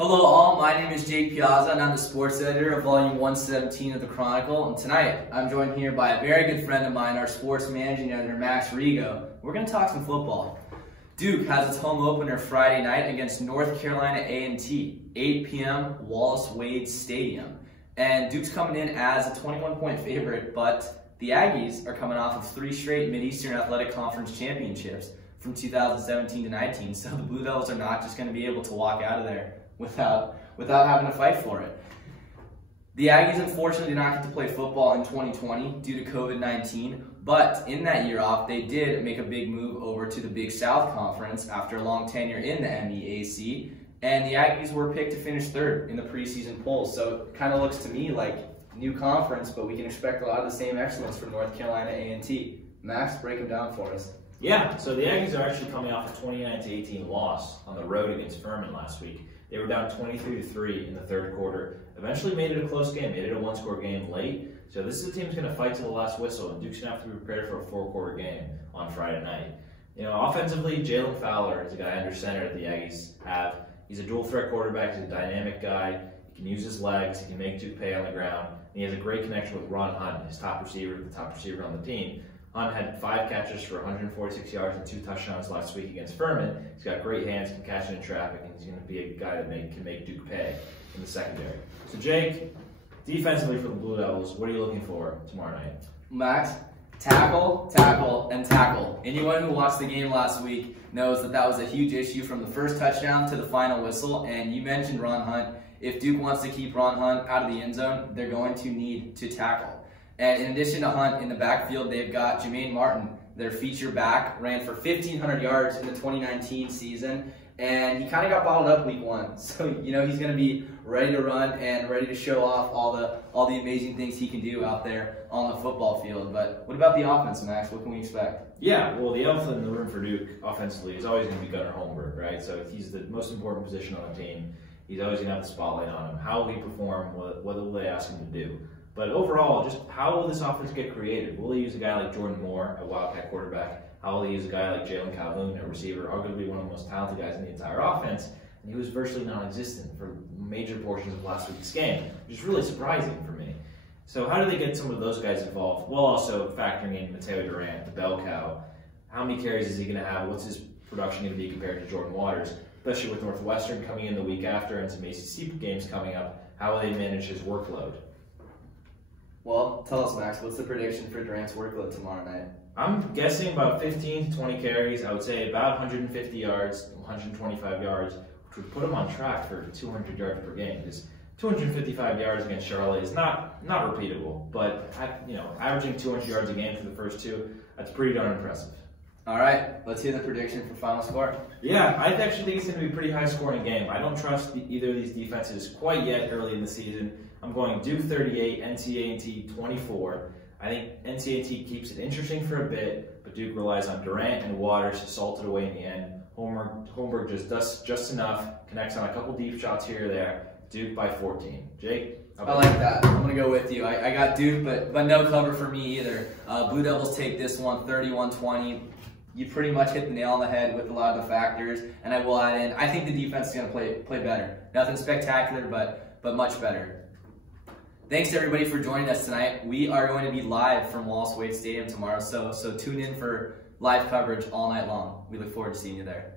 Hello all, my name is Jake Piazza and I'm the sports editor of volume 117 of the Chronicle, and tonight I'm joined here by a very good friend of mine, our sports managing editor, Rego. We're going to talk some football. Duke has its home opener Friday night against North Carolina A&T, 8 p.m. Wallace-Wade Stadium. And Duke's coming in as a 21-point favorite, but the Aggies are coming off of 3 straight Mid-Eastern Athletic Conference championships from 2017 to 19, so the Blue Devils are not just going to be able to walk out of there without having to fight for it. The Aggies unfortunately did not get to play football in 2020 due to COVID-19, but in that year off, they did make a big move over to the Big South Conference after a long tenure in the MEAC, and the Aggies were picked to finish 3rd in the preseason polls, so it kind of looks to me like new conference, but we can expect a lot of the same excellence from North Carolina A&T. Max, break them down for us. Yeah, so the Aggies are actually coming off a 29-18 loss on the road against Furman last week. They were down 23-3 in the 3rd quarter. Eventually made it a close game, made it a 1-score game late. So this is a team that's going to fight to the last whistle, and Duke's going to have to be prepared for a 4-quarter game on Friday night. You know, offensively, Jalen Fowler is a guy under center that the Aggies have. He's a dual-threat quarterback. He's a dynamic guy. He can use his legs. He can make Duke pay on the ground. And he has a great connection with Ron Hunt, his top receiver, the top receiver on the team. Hunt had 5 catches for 146 yards and 2 touchdowns last week against Furman. He's got great hands, can catch it in traffic, and he's going to be a guy that can make Duke pay in the secondary. So Jake, defensively for the Blue Devils, what are you looking for tomorrow night? Max, tackle, tackle, and tackle. Anyone who watched the game last week knows that was a huge issue from the first touchdown to the final whistle, and you mentioned Ron Hunt. If Duke wants to keep Ron Hunt out of the end zone, they're going to need to tackle. And in addition to Hunt, in the backfield, they've got Jermaine Martin, their feature back, ran for 1,500 yards in the 2019 season, and he kind of got bottled up week 1. So, you know, he's going to be ready to run and ready to show off all the amazing things he can do out there on the football field. But what about the offense, Max? What can we expect? Yeah, well, the elephant in the room for Duke offensively is always going to be Gunnar Holmberg, right? So he's the most important position on the team. He's always going to have the spotlight on him. How will he perform? What will they ask him to do? But overall, just how will this offense get creative? Will they use a guy like Jordan Moore, a Wildcat quarterback? How will they use a guy like Jalen Calhoun, a receiver, arguably one of the most talented guys in the entire offense? And he was virtually non-existent for major portions of last week's game, which is really surprising for me. So how do they get some of those guys involved? Well, also factoring in Mateo Durant, the bell cow. How many carries is he going to have? What's his production going to be compared to Jordan Waters? Especially with Northwestern coming in the week after and some ACC games coming up, how will they manage his workload? Well, tell us, Max, what's the prediction for Durant's workload tomorrow night? I'm guessing about 15 to 20 carries. I would say about 150 yards, 125 yards, which would put him on track for 200 yards per game. Because 255 yards against Charlotte is not repeatable, but averaging 200 yards a game for the first 2, that's pretty darn impressive. All right, let's hear the prediction for final score. Yeah, I actually think it's going to be a pretty high-scoring game. I don't trust either of these defenses quite yet early in the season. I'm going Duke 38, NC A&T 24. I think NC A&T keeps it interesting for a bit, but Duke relies on Durant and Waters to salt it away in the end. Holmberg just does just enough, connects on a couple deep shots here or there. Duke by 14. Jake? I like that. I'm going to go with you. I got Duke, but no cover for me either. Blue Devils take this one 31-20. You pretty much hit the nail on the head with a lot of the factors, and I will add in, I think the defense is going to play better. Nothing spectacular, but much better. Thanks to everybody for joining us tonight. We are going to be live from Wallace-Wade Stadium tomorrow, so tune in for live coverage all night long. We look forward to seeing you there.